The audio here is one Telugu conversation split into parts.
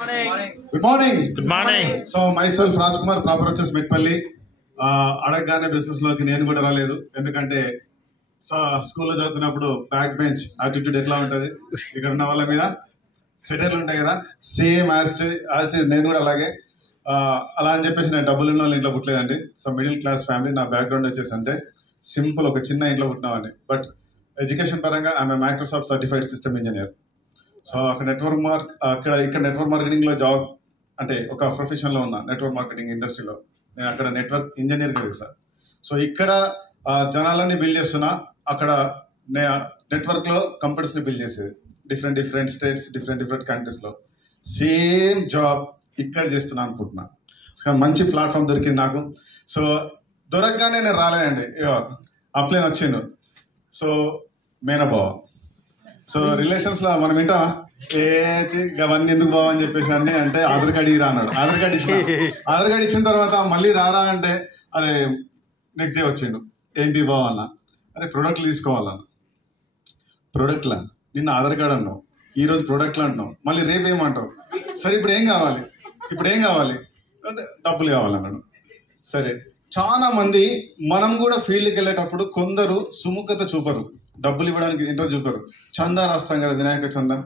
Good morning. Good morning. So myself Rajkumar, proper వచ్చేసి మెట్పల్లి. అడగగానే బిజినెస్ లోకి నేను కూడా రాలేదు, ఎందుకంటే స్కూల్లో చదువుతున్నప్పుడు బ్యాక్ బెంచ్ యాటిట్యూడ్ ఎట్లా ఉంటది, ఇక్కడ ఉన్న వాళ్ళ మీద సెటర్లు ఉంటాయి కదా, సేమ్ యాజ్ నేను కూడా అలాగే అలా అని చెప్పేసి నేను డబ్బులు ఉన్న వాళ్ళు ఇంట్లో పుట్టలేదండి. సో మిడిల్ క్లాస్ ఫ్యామిలీ, నా బ్యాక్గ్రౌండ్ వచ్చేసి అంతే సింపుల్, ఒక చిన్న ఇంట్లో పుట్టినామండి. బట్ ఎడ్యుకేషన్ పరంగా ఆమె Microsoft certified system engineer. So అక్కడ ఇక్కడ నెట్వర్క్ మార్కెటింగ్ లో జాబ్, అంటే ఒక ప్రొఫెషన్ లో ఉన్నా నెట్వర్క్ మార్కెటింగ్ ఇండస్ట్రీలో. నేను అక్కడ నెట్వర్క్ ఇంజనీర్ గా చేస్తాను. సో ఇక్కడ జనాలని బిల్డ్ చేస్తున్నా, అక్కడ నెట్వర్క్ లో కంపెనీస్ ని బిల్డ్ చేసేది డిఫరెంట్ స్టేట్స్, డిఫరెంట్ కంట్రీస్ లో. సేమ్ జాబ్ ఇక్కడ చేస్తున్నా అనుకుంటున్నా. మంచి ప్లాట్ఫామ్ దొరికింది నాకు. సో దొరకగానే నేను రాలేదండి, అప్లైన్ వచ్చిండు. సో మేనబావ, సో రిలేషన్స్ లో మనం ఏంటో అవన్నీ ఎందుకు బావ అని చెప్పేసి అంటే ఆధార్ కార్డు ఇరా అన్నాడు. ఆధార్ కార్డు ఇచ్చిన తర్వాత మళ్ళీ రారా అంటే, అరే నెక్స్ట్ డే వచ్చిండు, ఏంటి బావ అన్న, అరే ప్రొడక్ట్లు తీసుకోవాలన్న. ప్రొడక్ట్లా, నిన్న ఆధార్ కార్డు అన్నావు, ఈరోజు ప్రొడక్ట్లు అంటున్నావు, మళ్ళీ రేపు ఏమంటావు. సరే ఇప్పుడు ఏం కావాలి అంటే డబ్బులు కావాలన్నాడు. సరే, చాలా మంది మనం కూడా ఫీల్డ్కి వెళ్ళేటప్పుడు కొందరు సుముఖత చూపరు, డబ్బులు ఇవ్వడానికి ఇంట్రెస్ట్ చూపరు. చందా రాస్తాం కదా, వినాయక చందా,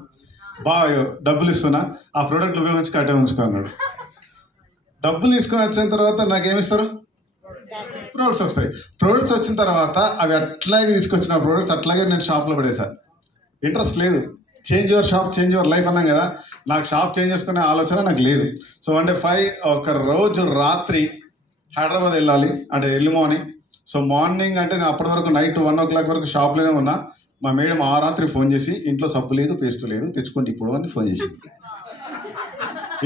బాగా డబ్బులు ఇస్తున్నా, ఆ ప్రోడక్ట్ ఉపయోగించి కట్టే ఉంచుకో అన్నాడు. డబ్బులు తీసుకొని వచ్చిన తర్వాత నాకేమిస్తారు, ప్రోడక్ట్స్ వస్తాయి. ప్రోడక్ట్స్ వచ్చిన తర్వాత అవి అట్లాగే తీసుకొచ్చిన ప్రోడక్ట్స్ అట్లాగే నేను షాప్లో పడేసాను. ఇంట్రెస్ట్ లేదు. Change your shop, change your life అన్నాం కదా, నాకు షాప్ చేంజ్ చేసుకునే ఆలోచన నాకు లేదు. సో అంటే ఒక రోజు రాత్రి హైదరాబాద్ వెళ్ళాలి అంటే ఎర్లీ మార్నింగ్. సో మార్నింగ్ అంటే నేను అప్పటి వరకు నైట్ 1 o'clock వరకు షాప్లోనే ఉన్నా. మా మేడం ఆ రాత్రి ఫోన్ చేసి, ఇంట్లో సబ్బు లేదు, పేస్ట్ లేదు, తెచ్చుకోండి ఇప్పుడు అని ఫోన్ చేసింది.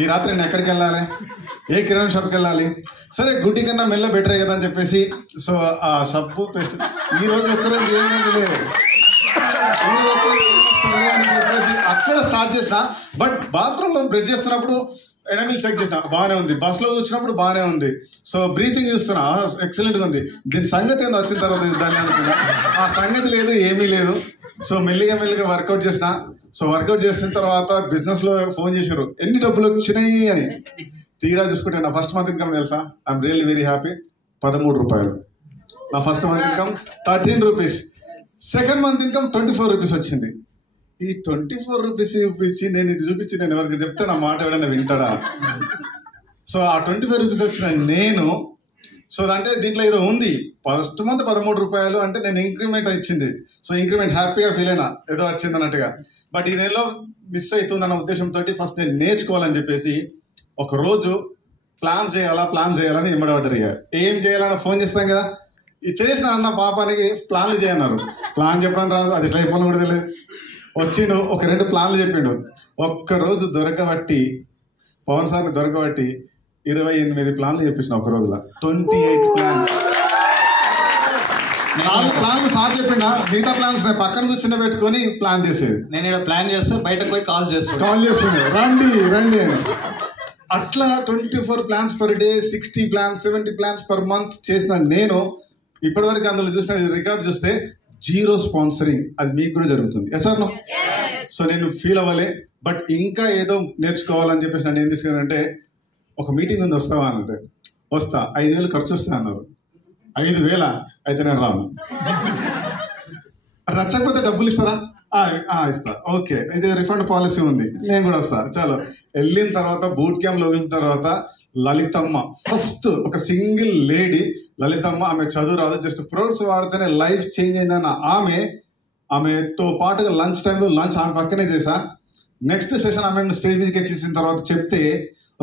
ఈ రాత్రి నేను ఎక్కడికి వెళ్ళాలి, ఏ కిరాణా షాప్కి వెళ్ళాలి, సరే గుడ్డి కన్నా మెల్ల బెటరే కదా అని చెప్పేసి, సో ఆ సబ్బు పేస్ట్ ఈ రోజు ఒక్కరోజు ఏమైంది లేదు అక్కడ స్టార్ట్ చేసిన. బట్ బాత్రూంలో బ్రష్ చేస్తున్నప్పుడు ఎనమిల్ చెక్ చేసిన, బాగానే ఉంది. బస్సులో వచ్చినప్పుడు బాగానే ఉంది. సో బ్రీతింగ్ చూస్తున్నా, ఎక్సలెంట్గా ఉంది. దీని సంగతి ఏందో వచ్చిన తర్వాత దాన్ని అనుకున్నా, ఆ సంగతి లేదు, ఏమీ లేదు. సో మెల్లిగా వర్కౌట్ చేసిన. సో వర్కౌట్ చేసిన తర్వాత బిజినెస్లో ఫోన్ చేశారు, ఎన్ని డబ్బులు వచ్చినాయి అని. తీరా చూసుకుంటే నా ఫస్ట్ మంత్ ఇన్కమ్ తెలుసా, ఐఎమ్ రియల్లీ వెరీ హ్యాపీ, 13 రూపాయలు. నా first month income 13 rupees. Second month income 24 rupees వచ్చింది. ఈ 24 రూపీస్ చూపించి నేను ఇది చూపించి నేను ఎవరికి చెప్తే నా మాట ఎవరైనా వింటాడా. సో ఆ 25 రూపీస్ వచ్చిన నేను, సో అంటే దీంట్లో ఏదో ఉంది. ఫస్ట్ మంత్ 13 రూపాయలు అంటే నేను ఇంక్రిమెంట్ ఇచ్చింది. సో ఇంక్రిమెంట్ హ్యాపీగా ఫీల్ అయినా, ఏదో వచ్చింది అన్నట్టుగా. బట్ ఈ నెలలో మిస్ అవుతుందన్న ఉద్దేశంతో ఫస్ట్ నేను నేర్చుకోవాలని చెప్పేసి ఒక రోజు ప్లాన్ చేయాలని ఇమ్మడబడ్డారు. ఇక ఏం చేయాలని ఫోన్ చేస్తాం కదా, ఇది చేసిన అన్న పాపానికి ప్లాన్లు చేయన్నారు. ప్లాన్ చెప్పడం రాదు, అది ఎట్లా చెప్పాలని కూడా తెలియదు. వచ్చిండు, ఒక 2 ప్లాన్లు చెప్పిండు. ఒక్కరోజు పవన్ సార్ని దొరకబట్టి 28 ప్లాన్లు చెప్పించిన ఒక రోజులో. 28 ప్లాన్స్. 4 ప్లాన్లు సార్ చెప్పిండా, మిగతా ప్లాన్స్ నేను పక్కన కూర్చుని పెట్టుకొని ప్లాన్ చేసేది. నేను ఇక్కడ ప్లాన్ చేస్తే బయటకు పోయి కాల్ చేస్తుండే, రండి అని. అట్లా 24 plans per day, 60 plans, 70 plans per month చేసిన నేను ఇప్పటివరకు అందులో చూసిన రికార్డ్ చూస్తే 0 స్పాన్సరింగ్. అది మీకు కూడా జరుగుతుంది. Yes or no? సో నేను ఫీల్ అవ్వాలి, బట్ ఇంకా ఏదో నేర్చుకోవాలని చెప్పేసి నన్ను ఏం తీసుకున్నానంటే, ఒక మీటింగ్ ఉంది వస్తావా అంటే, వస్తా, 5,000 ఖర్చు వస్తా అన్నారు. 5,000 అయితే నేను రాను. నచ్చకపోతే డబ్బులు ఇస్తారా? ఇస్తా. ఓకే, అయితే రిఫండ్ పాలసీ ఉంది, నేను కూడా వస్తా. చాలు. వెళ్ళిన తర్వాత బూట్ క్యాంప్లో వెళ్ళిన తర్వాత లలితమ్మ, ఫస్ట్ ఒక సింగిల్ లేడీ లలితమ్మ, ఆమె చదువు రాదు, జస్ట్ ప్రొడక్ట్స్ వాడితేనే లైఫ్ చేంజ్ అయిందన్న ఆమెతో పాటుగా లంచ్ టైంలో లంచ్ ఆమె పక్కనే చేసా. నెక్స్ట్ సెషన్ ఆమె స్టేజ్ మీదకి ఎక్కించిన తర్వాత చెప్తే,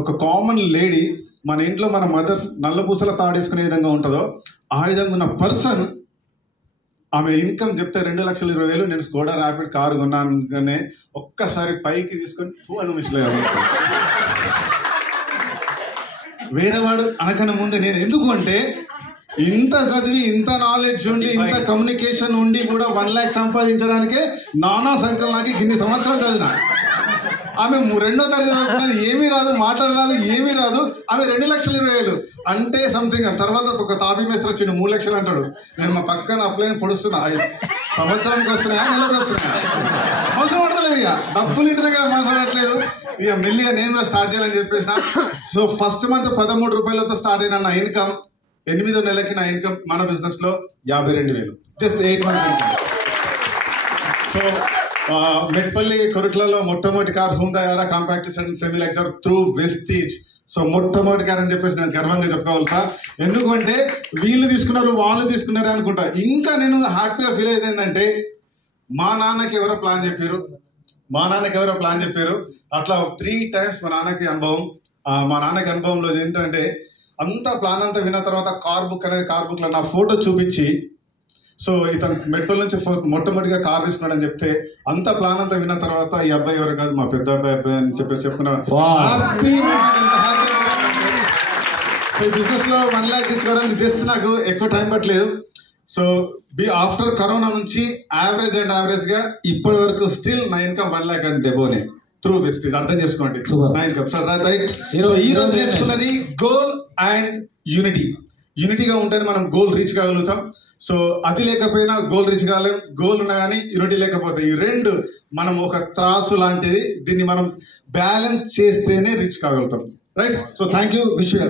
ఒక కామన్ లేడీ, మన ఇంట్లో మన మదర్స్ నల్లపూసల తాడేసుకునే విధంగా ఉంటుందో ఆ విధంగా ఉన్న పర్సన్, ఆమె ఇన్కమ్ చెప్తే 2,20,000. నేను స్కోడా ర్యాపిడ్ కారు కొన్నానే ఒక్కసారి పైకి తీసుకొని 2 నిమిషాలు. వేరేవాడు అనకన్నా ముందే నేను, ఎందుకు అంటే ఇంత చదివి, ఇంత నాలెడ్జ్ ఉండి, ఇంత కమ్యూనికేషన్ ఉండి కూడా 1 lakh సంపాదించడానికే నానా సంకలనాకి ఇన్ని సంవత్సరాలు చదివిన. ఆమె 2వ తరగతి చదువుతున్నది, ఏమీ రాదు, మాట్లాడరాదు, ఏమీ రాదు. ఆమె 2,20,000 అంటే సంథింగ్. తర్వాత ఒక తాపీ మేస్త్రి వచ్చిండు 3 లక్షలు అంటాడు. నేను మా పక్కన అప్లైన్ పొడుస్తున్నా, సంవత్సరానికి వస్తున్నాయా, నెలకు వస్తున్నాయా, అవసరం పడతలేదు. ఇక డబ్బులు ఇంటినే కదా మాట్లాడట్లేదు. ఇక మెల్లిగా నేను కూడా స్టార్ట్ చేయాలని చెప్పేసిన. సో ఫస్ట్ మంత్ 13 రూపాయలతో స్టార్ట్ అయిన నా ఇన్కమ్ 8వ నెలకి నా ఇన్కమ్ మన బిజినెస్ లో 52,000, జస్ట్ 8 మంత్స్. సో మెట్పల్లి కొరుట్లలో మొట్టమొదటి car హుందాయ్ compact semi luxury through Vestige. So మొట్టమొదటి కార్ అని చెప్పేసి నేను గర్వంగా చెప్పుకోగలుగుతా. ఎందుకంటే వీళ్ళు తీసుకున్నారు, వాళ్ళు తీసుకున్నారు అనుకుంటా. ఇంకా నేను హ్యాపీగా ఫీల్ అయ్యేది ఏంటంటే మా నాన్నకి ఎవరో ప్లాన్ చెప్పారు. అట్లా 3 times మా నాన్నకి అనుభవం. మా నాన్నకి అనుభవంలో ఏంటంటే అంత ప్లాన్ అంతా విన్న తర్వాత కార్ బుక్ లో నా ఫోటో చూపించి, సో ఇతను మెట్పల్ నుంచి మొట్టమొదటిగా కార్ తీసుకున్నాడు అని చెప్తే అంత ప్లాన్ అంతా విన్న తర్వాత ఈ అబ్బాయి ఎవరు కాదు, మా పెద్ద అబ్బాయి అని చెప్పేసి చెప్పుకున్నాను. బిజినెస్ లో 1 lakh తీసుకోవడానికి జస్ట్ నాకు ఎక్కువ టైం పట్టలేదు. సో ఆఫ్టర్ కరోనా నుంచి యావరేజ్ గా ఇప్పటి వరకు స్టిల్ నా ఇన్కమ్ 1 lakh అండ్ డెబోనే త్రూ వెస్టీజ్. అర్థం చేసుకోండి నా ఇన్కమ్. సో రైట్, ఈ రోజు నేర్చుకున్నది గోల్ అండ్ యూనిటీగా ఉంటేనే మనం గోల్ రీచ్ కాగలుగుతాం. సో అది లేకపోయినా గోల్ రీచ్ కాలేం, గోల్ ఉన్నా కానీ యూనిటీ లేకపోతే ఈ 2 మనం ఒక త్రాసు లాంటిది. దీన్ని మనం బ్యాలెన్స్ చేస్తేనే రీచ్ కాగలుగుతాం. Right. So thank you, wish you.